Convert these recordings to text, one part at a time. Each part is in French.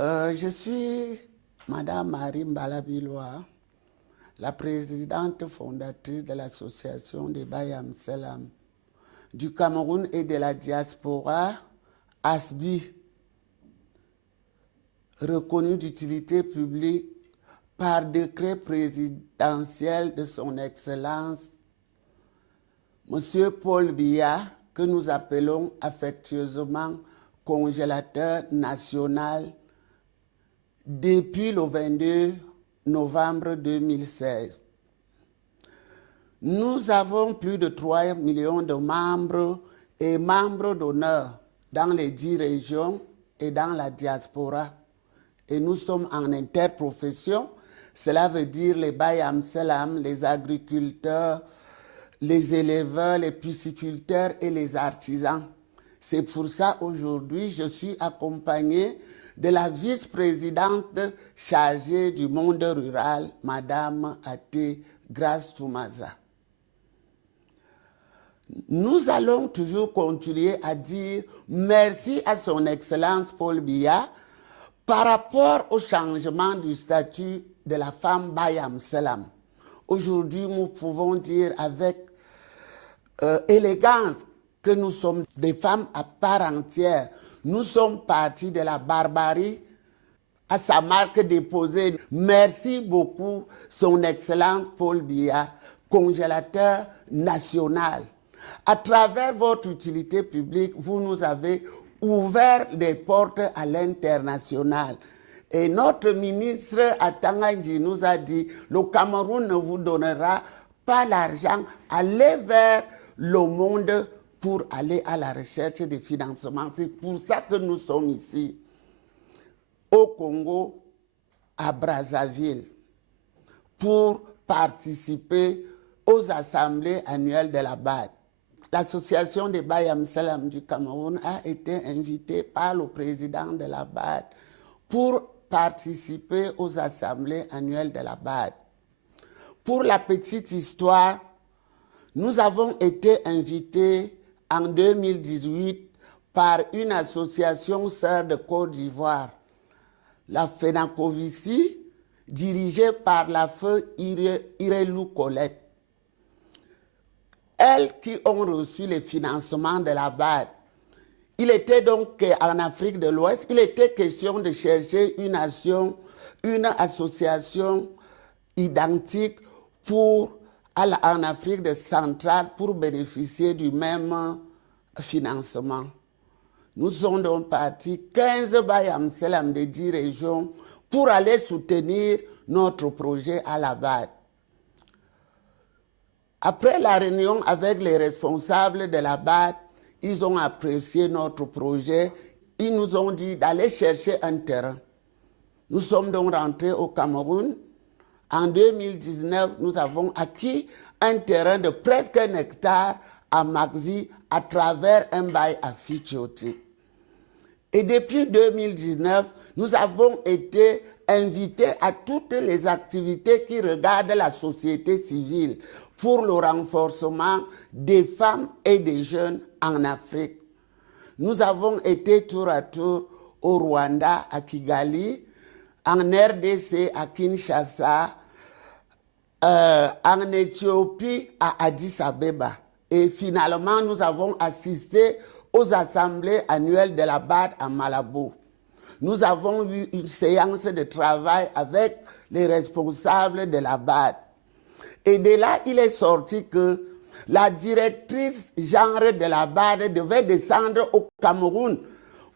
Je suis Madame Marie Mbala-Biloa, la présidente fondatrice de l'association des Bayam Selam du Cameroun et de la diaspora, ASBI, reconnue d'utilité publique par décret présidentiel de son Excellence, M. Paul Biya, que nous appelons affectueusement congélateur national depuis le 22 novembre 2016. Nous avons plus de 3 millions de membres et membres d'honneur dans les 10 régions et dans la diaspora. Et nous sommes en interprofession. Cela veut dire les Bayam Selam, les agriculteurs, les éleveurs, les pisciculteurs et les artisans. C'est pour ça aujourd'hui je suis accompagnée de la vice-présidente chargée du monde rural, Madame Até Grace Toumaza. Nous allons toujours continuer à dire merci à son Excellence Paul Biya par rapport au changement du statut de la femme Bayam Selam. Aujourd'hui, nous pouvons dire avec élégance que nous sommes des femmes à part entière. Nous sommes partis de la barbarie à sa marque déposée. Merci beaucoup, son Excellence Paul Biya, congélateur national. À travers votre utilité publique, vous nous avez ouvert des portes à l'international. Et notre ministre Atangandji nous a dit, le Cameroun ne vous donnera pas l'argent, allez vers le monde pour aller à la recherche des financements. C'est pour ça que nous sommes ici, au Congo, à Brazzaville, pour participer aux assemblées annuelles de la BAD. L'association des Bayam Selam du Cameroun a été invitée par le président de la BAD pour participer aux assemblées annuelles de la BAD. Pour la petite histoire, nous avons été invités en 2018 par une association sœur de Côte d'Ivoire, la FENACOVICI, dirigée par la feu Irelou Colette. Elles qui ont reçu les financements de la BAD. Il était donc en Afrique de l'Ouest, il était question de chercher une association identique en Afrique centrale pour bénéficier du même financement. Nous sommes donc partis 15 Bayam Selam de 10 régions pour aller soutenir notre projet à la BAD. Après la réunion avec les responsables de la BAD, ils ont apprécié notre projet. Ils nous ont dit d'aller chercher un terrain. Nous sommes donc rentrés au Cameroun. En 2019, nous avons acquis un terrain de presque 1 hectare à Magzi à travers un bail à Fichoti. Et depuis 2019, nous avons été invités à toutes les activités qui regardent la société civile pour le renforcement des femmes et des jeunes en Afrique. Nous avons été tour à tour au Rwanda, à Kigali, en RDC, à Kinshasa, en Éthiopie, à Addis Abeba. Et finalement, nous avons assisté aux assemblées annuelles de la BAD à Malabo. Nous avons eu une séance de travail avec les responsables de la BAD. Et de là, il est sorti que la directrice genre de la BAD devait descendre au Cameroun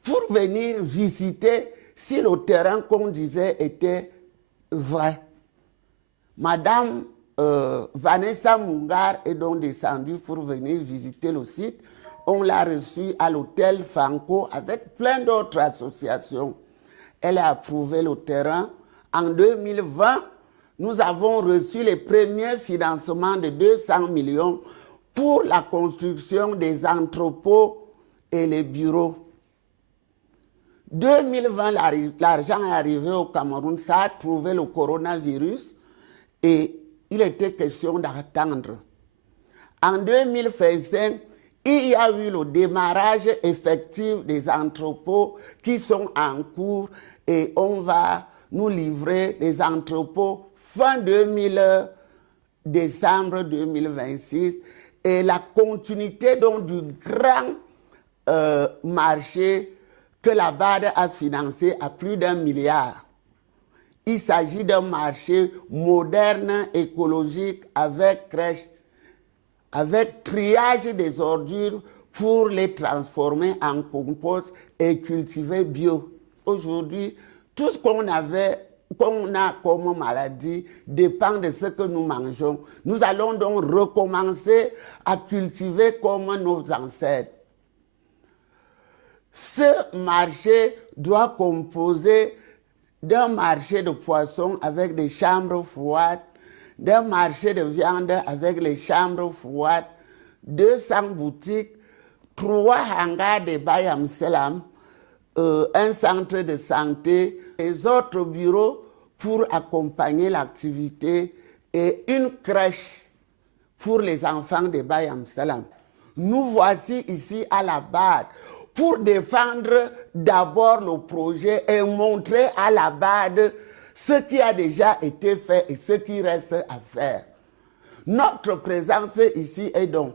pour venir visiter si le terrain qu'on disait était vrai. Madame Vanessa Mungar est donc descendue pour venir visiter le site. On l'a reçue à l'hôtel Franco avec plein d'autres associations. Elle a approuvé le terrain. En 2020, nous avons reçu les premiers financements de 200 millions pour la construction des entrepôts et les bureaux. 2020, l'argent est arrivé au Cameroun, ça a trouvé le coronavirus et il était question d'attendre. En 2025, Il y a eu le démarrage effectif des entrepôts qui sont en cours et on va nous livrer les entrepôts fin décembre 2026 et la continuité donc du grand marché que la BAD a financé à plus d'1 milliard. Il s'agit d'un marché moderne, écologique, avec crèche, avec triage des ordures pour les transformer en compost et cultiver bio. Aujourd'hui, tout ce qu'on a comme maladie dépend de ce que nous mangeons. Nous allons donc recommencer à cultiver comme nos ancêtres. Ce marché doit composer d'un marché de poissons avec des chambres froides, d'un marché de viande avec les chambres froides, 200 boutiques, 3 hangars de Bayam Selam, un centre de santé, les autres bureaux pour accompagner l'activité et une crèche pour les enfants de Bayam Salam. Nous voici ici à la BAD pour défendre d'abord le projet et montrer à la BAD ce qui a déjà été fait et ce qui reste à faire. Notre présence ici est donc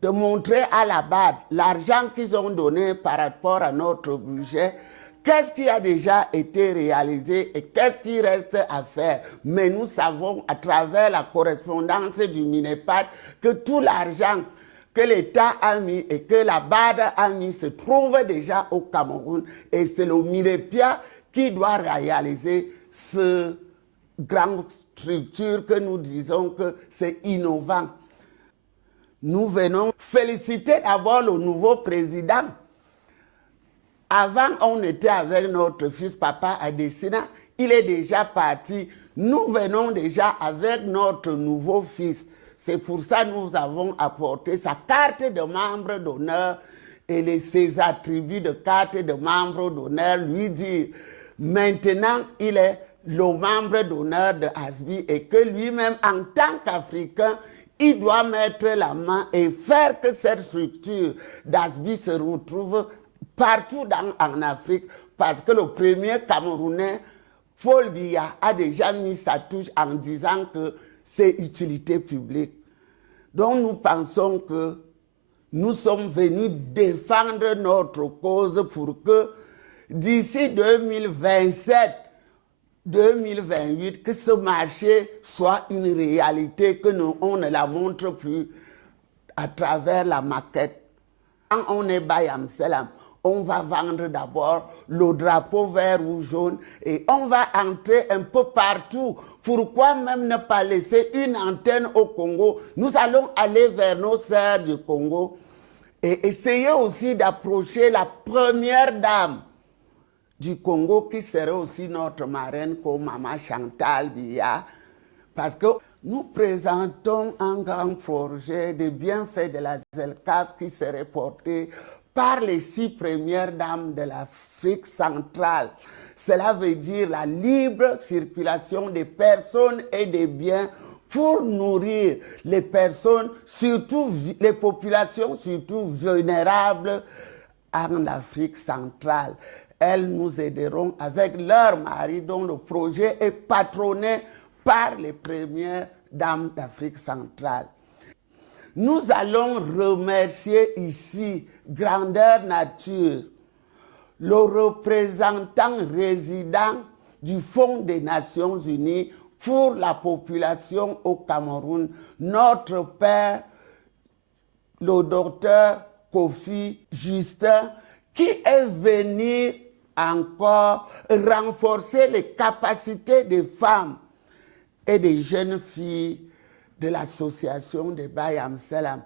de montrer à la BAD l'argent qu'ils ont donné par rapport à notre budget, qu'est-ce qui a déjà été réalisé et qu'est-ce qui reste à faire. Mais nous savons à travers la correspondance du MINEPAD que tout l'argent que l'État a mis et que la BAD a mis se trouve déjà au Cameroun. Et c'est le MINEPIA qui doit réaliser ce grande structure que nous disons que c'est innovant. Nous venons féliciter d'abord le nouveau président. Avant, on était avec notre fils papa Adesina. Il est déjà parti. Nous venons déjà avec notre nouveau fils. C'est pour ça que nous avons apporté sa carte de membre d'honneur et ses attributs de carte de membre d'honneur, lui dire maintenant il est le membre d'honneur de ASBI et que lui-même, en tant qu'Africain, il doit mettre la main et faire que cette structure d'ASBI se retrouve partout en Afrique, parce que le premier Camerounais, Paul Biya, a déjà mis sa touche en disant que c'est utilité publique. Donc nous pensons que nous sommes venus défendre notre cause pour que d'ici 2027, 2028, que ce marché soit une réalité, que nous, on ne la montre plus à travers la maquette. Quand on est Bayam Selam, on va vendre d'abord le drapeau vert ou jaune et on va entrer un peu partout. Pourquoi même ne pas laisser une antenne au Congo? Nous allons aller vers nos sœurs du Congo et essayer aussi d'approcher la première dame du Congo qui serait aussi notre marraine comme Maman Chantal Biya, parce que nous présentons un grand projet de bienfaits de la ZELCAF qui serait porté par les 6 premières dames de l'Afrique centrale. Cela veut dire la libre circulation des personnes et des biens pour nourrir les personnes, surtout les populations, surtout vulnérables en Afrique centrale. Elles nous aideront avec leur mari, dont le projet est patronné par les premières dames d'Afrique centrale. Nous allons remercier ici, grandeur nature, le représentant résident du Fonds des Nations Unies pour la population au Cameroun, notre père, le docteur Kofi Justin, qui est venu encore renforcer les capacités des femmes et des jeunes filles de l'association de Bayam Salam.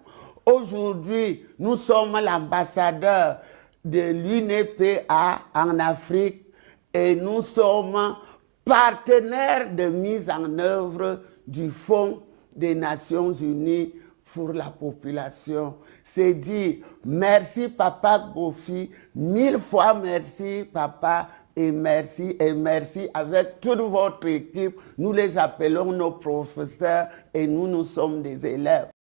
Aujourd'hui, nous sommes l'ambassadeur de l'UNEPA en Afrique et nous sommes partenaires de mise en œuvre du Fonds des Nations Unies pour la population. C'est dit, merci Papa Kofi, 1000 fois merci Papa, et merci avec toute votre équipe. Nous les appelons nos professeurs et nous sommes des élèves.